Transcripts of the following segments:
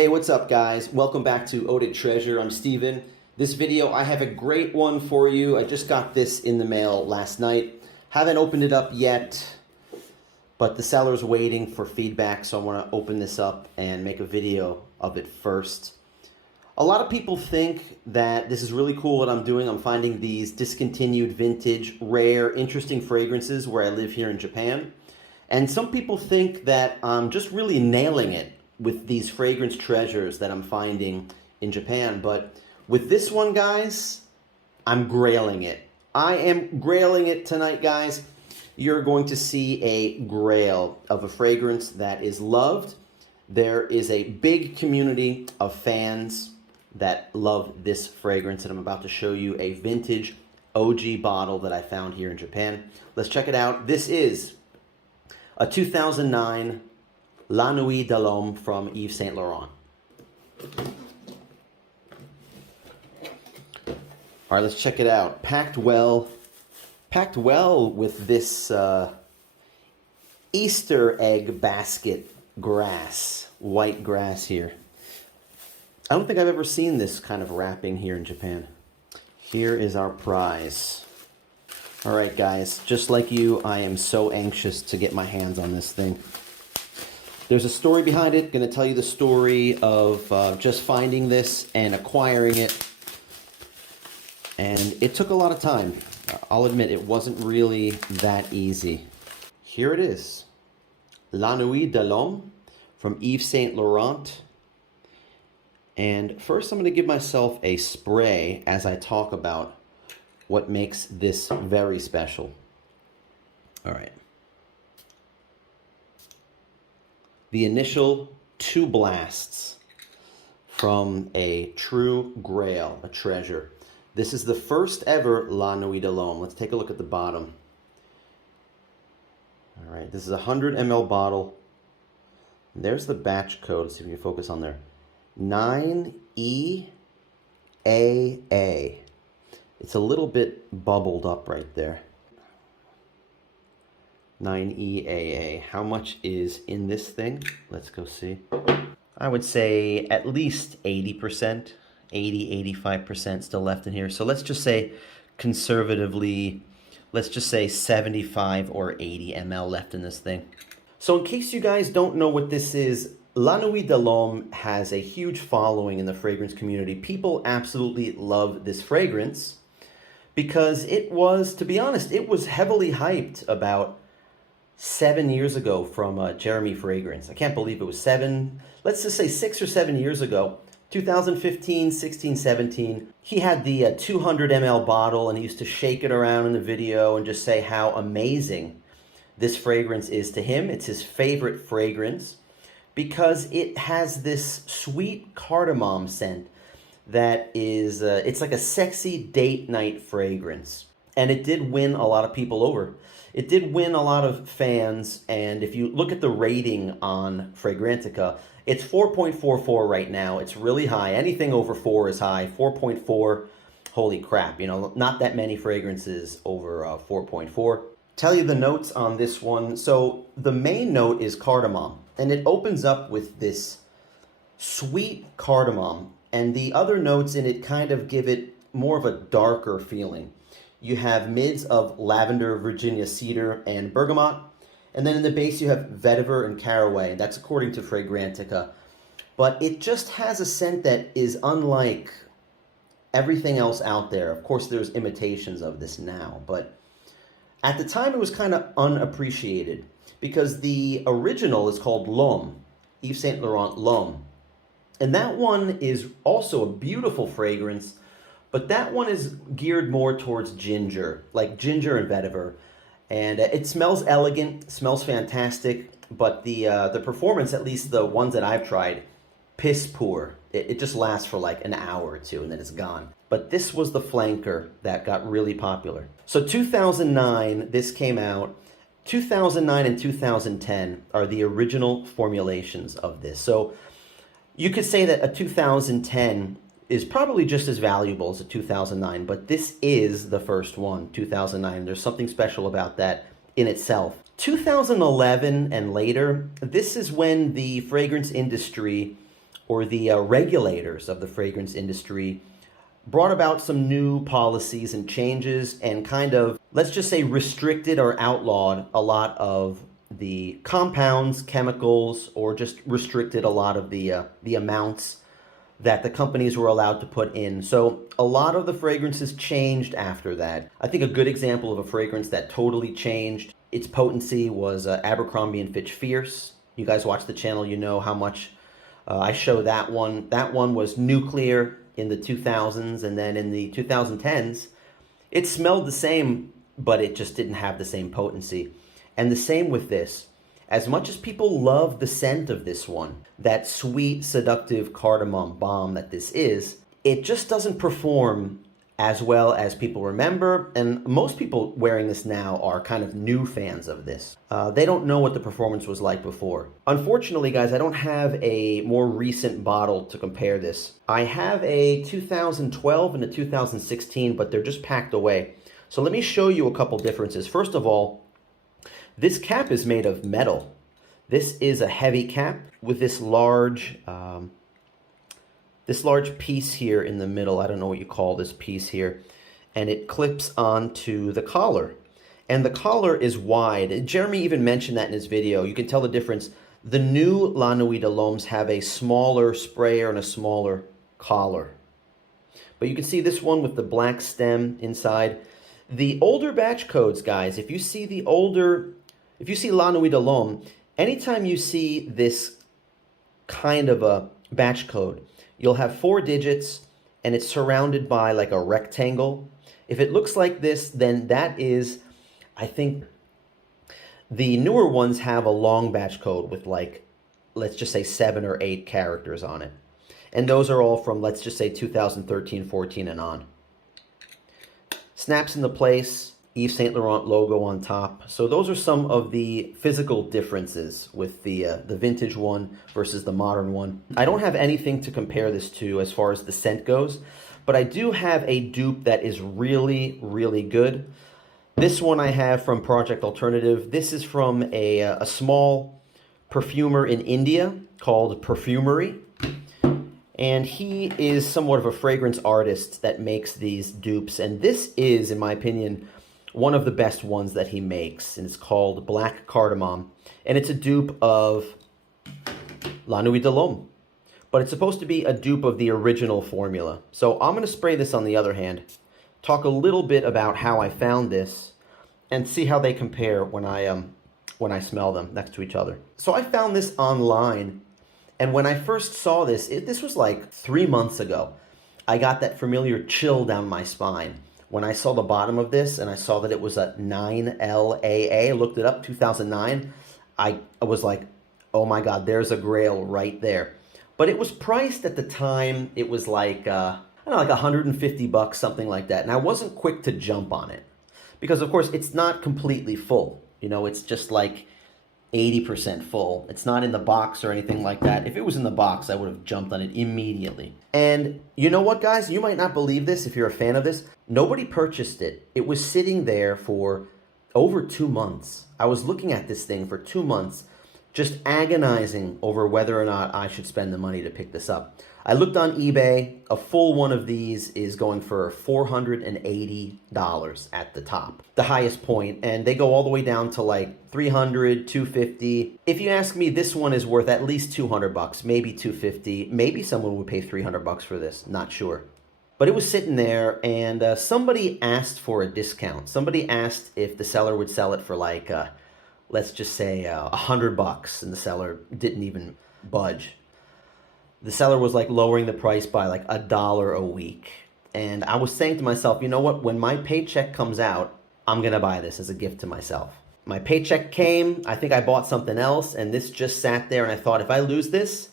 Hey, what's up guys? Welcome back to EaudetTreasure. I'm Steven. This video, I have a great one for you. I just got this in the mail last night. Haven't opened it up yet, but the seller's waiting for feedback, so I want to open this up and make a video of it first. A lot of people think that this is really cool what I'm doing. I'm finding these discontinued, vintage, rare, interesting fragrances where I live here in Japan. And some people think that I'm just really nailing it with these fragrance treasures that I'm finding in Japan. But with this one, guys, I'm grailing it. I am grailing it tonight, guys. You're going to see a grail of a fragrance that is loved. There is a big community of fans that love this fragrance, and I'm about to show you a vintage OG bottle that I found here in Japan. Let's check it out. This is a 2009 La Nuit de l'Homme from Yves Saint Laurent. All right, let's check it out. Packed well with this Easter egg basket grass, white grass here. I don't think I've ever seen this kind of wrapping here in Japan. Here is our prize. All right, guys, just like you, I am so anxious to get my hands on this thing. There's a story behind it. Going to tell you the story of just finding this and acquiring it. And it took a lot of time. I'll admit it wasn't really that easy. Here it is. La Nuit de l'Homme from Yves Saint Laurent. And first I'm going to give myself a spray as I talk about what makes this very special. All right. The initial 2 blasts from a true grail, a treasure. This is the first ever La Nuit de l'Homme. Let's take a look at the bottom. All right, this is a 100 ml bottle. And there's the batch code. Let's see if we can focus on there. 9EAA. It's a little bit bubbled up right there. 9EAA. How much is in this thing? Let's go see. I would say at least 80%, 80-85% still left in here. So let's just say conservatively, let's just say 75 or 80 ml left in this thing. So in case you guys don't know what this is, La Nuit de l'Homme has a huge following in the fragrance community. People absolutely love this fragrance because it was, to be honest, it was heavily hyped about 7 years ago from Jeremy Fragrance. I can't believe it was 7, let's just say 6 or 7 years ago. 2015, 16, 17. He had the 200 ml bottle and he used to shake it around in the video and just say how amazing this fragrance is to him. It's his favorite fragrance because it has this sweet cardamom scent that is, it's like a sexy date night fragrance. And it did win a lot of people over. It did win a lot of fans, and if you look at the rating on Fragrantica, it's 4.44 right now. It's really high. Anything over 4 is high. 4.4, holy crap, you know, not that many fragrances over 4.4. Tell you the notes on this one. So the main note is cardamom, and it opens up with this sweet cardamom, and the other notes in it kind of give it more of a darker feeling. You have mids of lavender, Virginia cedar, and bergamot. And then in the base you have vetiver and caraway. That's according to Fragrantica. But it just has a scent that is unlike everything else out there. Of course, there's imitations of this now. But at the time, it was kind of unappreciated because the original is called L'Homme, Yves Saint Laurent L'Homme. And that one is also a beautiful fragrance. But that one is geared more towards ginger, like ginger and vetiver. And it smells elegant, smells fantastic, but the performance, at least the ones that I've tried, piss poor. It just lasts for like an hour or two and then it's gone. But this was the flanker that got really popular. So 2009, this came out. 2009 and 2010 are the original formulations of this. So you could say that a 2010 is probably just as valuable as a 2009, but this is the first one, 2009. There's something special about that in itself. 2011 and later, this is when the fragrance industry or the regulators of the fragrance industry brought about some new policies and changes and kind of, let's just say, restricted or outlawed a lot of the compounds, chemicals, or just restricted a lot of the amounts that the companies were allowed to put in. So a lot of the fragrances changed after that. I think a good example of a fragrance that totally changed its potency was Abercrombie & Fitch Fierce. You guys watch the channel, you know how much I show that one. That one was nuclear in the 2000s, and then in the 2010s, it smelled the same, but it just didn't have the same potency. And the same with this. As much as people love the scent of this one, that sweet, seductive cardamom bomb that this is, it just doesn't perform as well as people remember, and most people wearing this now are kind of new fans of this. They don't know what the performance was like before. Unfortunately, guys, I don't have a more recent bottle to compare this. I have a 2012 and a 2016, but they're just packed away. So let me show you a couple differences. First of all, this cap is made of metal. This is a heavy cap with this large piece here in the middle. I don't know what you call this piece here. And it clips onto the collar. And the collar is wide. Jeremy even mentioned that in his video. You can tell the difference. The new La Nuit de l'Hommes have a smaller sprayer and a smaller collar. But you can see this one with the black stem inside. The older batch codes, guys, if you see La Nuit de l'Homme, anytime you see this kind of a batch code, you'll have 4 digits and it's surrounded by like a rectangle. If it looks like this, then that is, I think, the newer ones have a long batch code with like, let's just say 7 or 8 characters on it. And those are all from, let's just say 2013, 14 and on. Snaps into place, Yves Saint Laurent logo on top. So those are some of the physical differences with the vintage one versus the modern one. I don't have anything to compare this to as far as the scent goes, but I do have a dupe that is really, really good. This one I have from Project Alternative. This is from a small perfumer in India called Perfumery. And he is somewhat of a fragrance artist that makes these dupes. And this is, in my opinion, one of the best ones that he makes. And it's called Black Cardamom. And it's a dupe of La Nuit de l'Homme. But it's supposed to be a dupe of the original formula. So I'm going to spray this on the other hand. Talk a little bit about how I found this. And see how they compare when I smell them next to each other. So I found this online. And when I first saw this, this was like 3 months ago. I got that familiar chill down my spine. When I saw the bottom of this and I saw that it was a 9LAA, looked it up, 2009, I was like, oh my God, there's a Grail right there. But it was priced at the time, it was like, I don't know, like 150 bucks, something like that. And I wasn't quick to jump on it. Because of course, it's not completely full. You know, it's just like 80% full. It's not in the box or anything like that. If it was in the box, I would have jumped on it immediately. And you know what, guys? You might not believe this if you're a fan of this. Nobody purchased it. It was sitting there for over 2 months. I was looking at this thing for 2 months, just agonizing over whether or not I should spend the money to pick this up. I looked on eBay. A full one of these is going for $480 at the top, the highest point, and they go all the way down to like $300, $250. If you ask me, this one is worth at least $200, maybe $250. Maybe someone would pay $300 for this, not sure. But it was sitting there, and somebody asked for a discount. Somebody asked if the seller would sell it for like, let's just say $100, and the seller didn't even budge. The seller was like lowering the price by like $1 a week. And I was saying to myself, you know what? When my paycheck comes out, I'm going to buy this as a gift to myself. My paycheck came. I think I bought something else. And this just sat there. And I thought, if I lose this,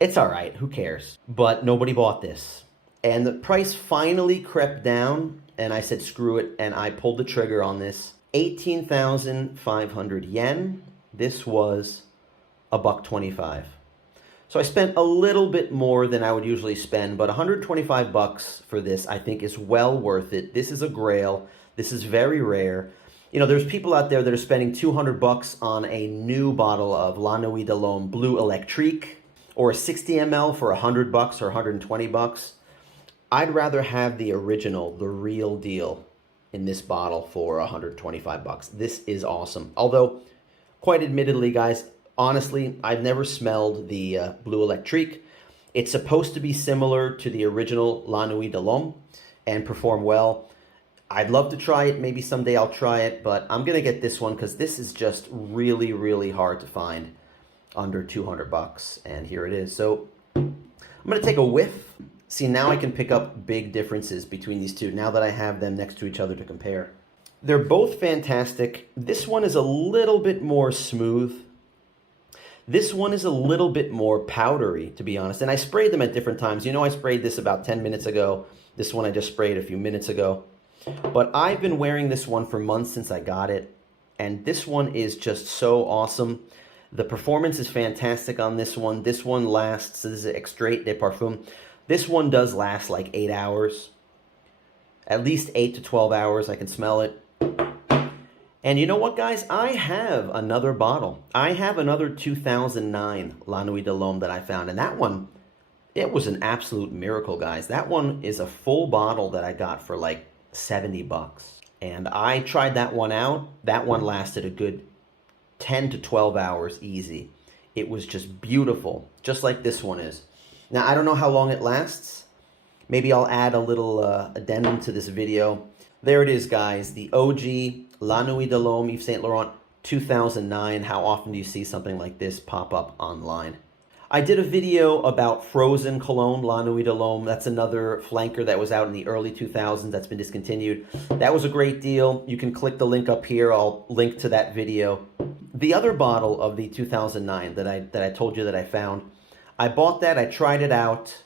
it's all right. Who cares? But nobody bought this. And the price finally crept down. And I said, screw it. And I pulled the trigger on this. 18,500 yen. This was $1.25. So I spent a little bit more than I would usually spend, but 125 bucks for this I think is well worth it. This is a Grail. This is very rare. You know, there's people out there that are spending 200 bucks on a new bottle of La Nuit de l'Homme Bleu Electrique, or a 60 ml for $100 or $120. I'd rather have the original, the real deal in this bottle for $125. This is awesome. Although, quite admittedly, guys, honestly, I've never smelled the Bleu Electrique. It's supposed to be similar to the original La Nuit de l'Homme and perform well. I'd love to try it. Maybe someday I'll try it, but I'm going to get this one because this is just really, really hard to find under $200. And here it is. So I'm going to take a whiff. See, now I can pick up big differences between these two now that I have them next to each other to compare. They're both fantastic. This one is a little bit more smooth. This one is a little bit more powdery, to be honest. And I sprayed them at different times. You know, I sprayed this about 10 minutes ago. This one I just sprayed a few minutes ago. But I've been wearing this one for months since I got it. And this one is just so awesome. The performance is fantastic on this one. This one lasts, so this is Extrait de Parfum. This one does last like 8 hours. At least 8 to 12 hours, I can smell it. And you know what, guys? I have another bottle. I have another 2009 La Nuit de l'Homme that I found. And that one, it was an absolute miracle, guys. That one is a full bottle that I got for like $70. And I tried that one out. That one lasted a good 10 to 12 hours easy. It was just beautiful, just like this one is. Now, I don't know how long it lasts. Maybe I'll add a little addendum to this video. There it is, guys. The OG La Nuit de l'Homme Yves Saint Laurent 2009. How often do you see something like this pop up online? I did a video about frozen cologne La Nuit de l'Homme. That's another flanker that was out in the early 2000s that's been discontinued. That was a great deal. You can click the link up here. I'll link to that video. The other bottle of the 2009 that I told you that I found, I bought that, I tried it out,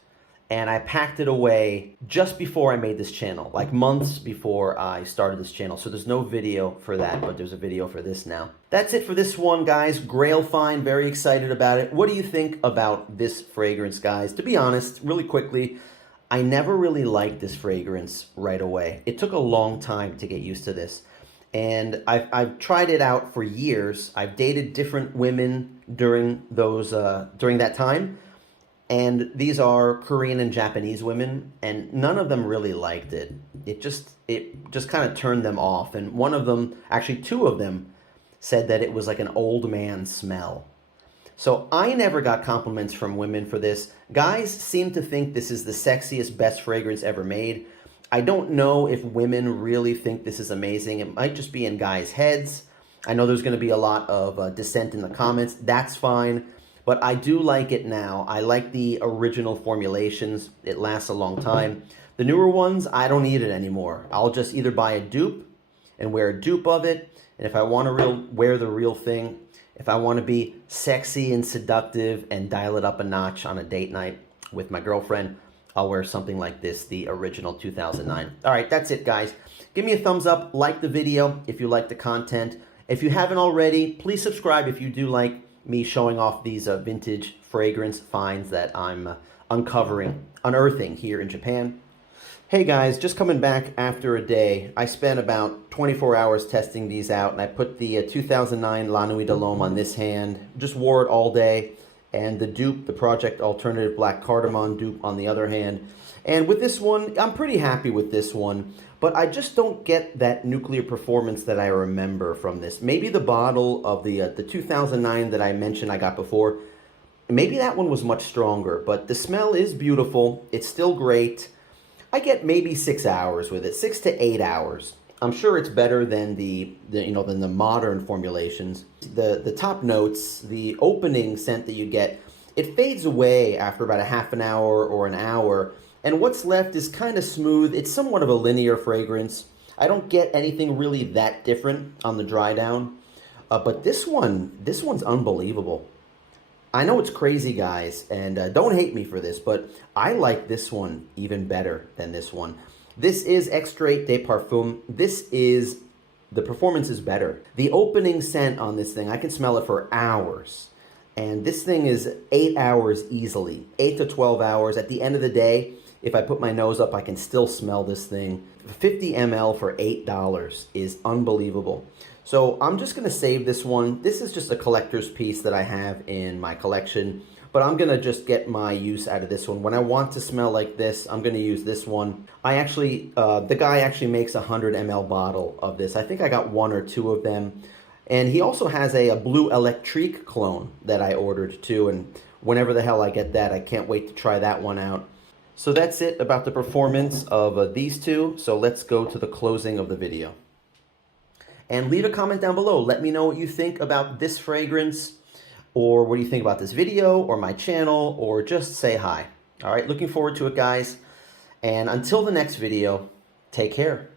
and I packed it away just before I made this channel, like months before I started this channel. So there's no video for that, but there's a video for this now. That's it for this one, guys. Grail find, very excited about it. What do you think about this fragrance, guys? To be honest, really quickly, I never really liked this fragrance right away. It took a long time to get used to this. And I've tried it out for years. I've dated different women during that time. And these are Korean and Japanese women, and none of them really liked it. It just kind of turned them off. And one of them, actually two of them, said that it was like an old man smell. So I never got compliments from women for this. Guys seem to think this is the sexiest, best fragrance ever made. I don't know if women really think this is amazing. It might just be in guys' heads. I know there's going to be a lot of dissent in the comments. That's fine. But I do like it now. I like the original formulations. It lasts a long time. The newer ones, I don't need it anymore. I'll just either buy a dupe and wear a dupe of it. And if I want to wear the real thing, if I want to be sexy and seductive and dial it up a notch on a date night with my girlfriend, I'll wear something like this, the original 2009. All right, that's it, guys. Give me a thumbs up, like the video if you like the content. If you haven't already, please subscribe if you do like me showing off these vintage fragrance finds that I'm unearthing here in Japan. Hey guys, just coming back after a day. I spent about 24 hours testing these out, and I put the 2009 La Nuit de l'Homme on this hand. Just wore it all day. And the dupe, the Project Alternative Black Cardamom dupe on the other hand. And with this one, I'm pretty happy with this one, but I just don't get that nuclear performance that I remember from this. Maybe the bottle of the 2009 that I mentioned I got before, maybe that one was much stronger, but the smell is beautiful. It's still great. I get maybe 6 hours with it, 6 to 8 hours. I'm sure it's better than than the modern formulations. The top notes, the opening scent that you get, it fades away after about a half an hour or an hour, and what's left is kind of smooth. It's somewhat of a linear fragrance. I don't get anything really that different on the dry down, but this one's unbelievable. I know it's crazy, guys, and don't hate me for this, but I like this one even better than this one. This is Extrait de Parfum. The performance is better. The opening scent on this thing, I can smell it for hours. And this thing is 8 hours easily, 8 to 12 hours. At the end of the day, if I put my nose up, I can still smell this thing. 50 ml for $8 is unbelievable. So I'm just gonna save this one. This is just a collector's piece that I have in my collection. but I'm gonna just get my use out of this one. When I want to smell like this, I'm gonna use this one. I actually, the guy actually makes a 100 ml bottle of this. I think I got 1 or 2 of them. And he also has a blue electrique cologne that I ordered too, and whenever the hell I get that, I can't wait to try that one out. So that's it about the performance of these two. So let's go to the closing of the video. And leave a comment down below. Let me know what you think about this fragrance, or what do you think about this video, or my channel, or just say hi. All right, looking forward to it, guys. And until the next video, take care.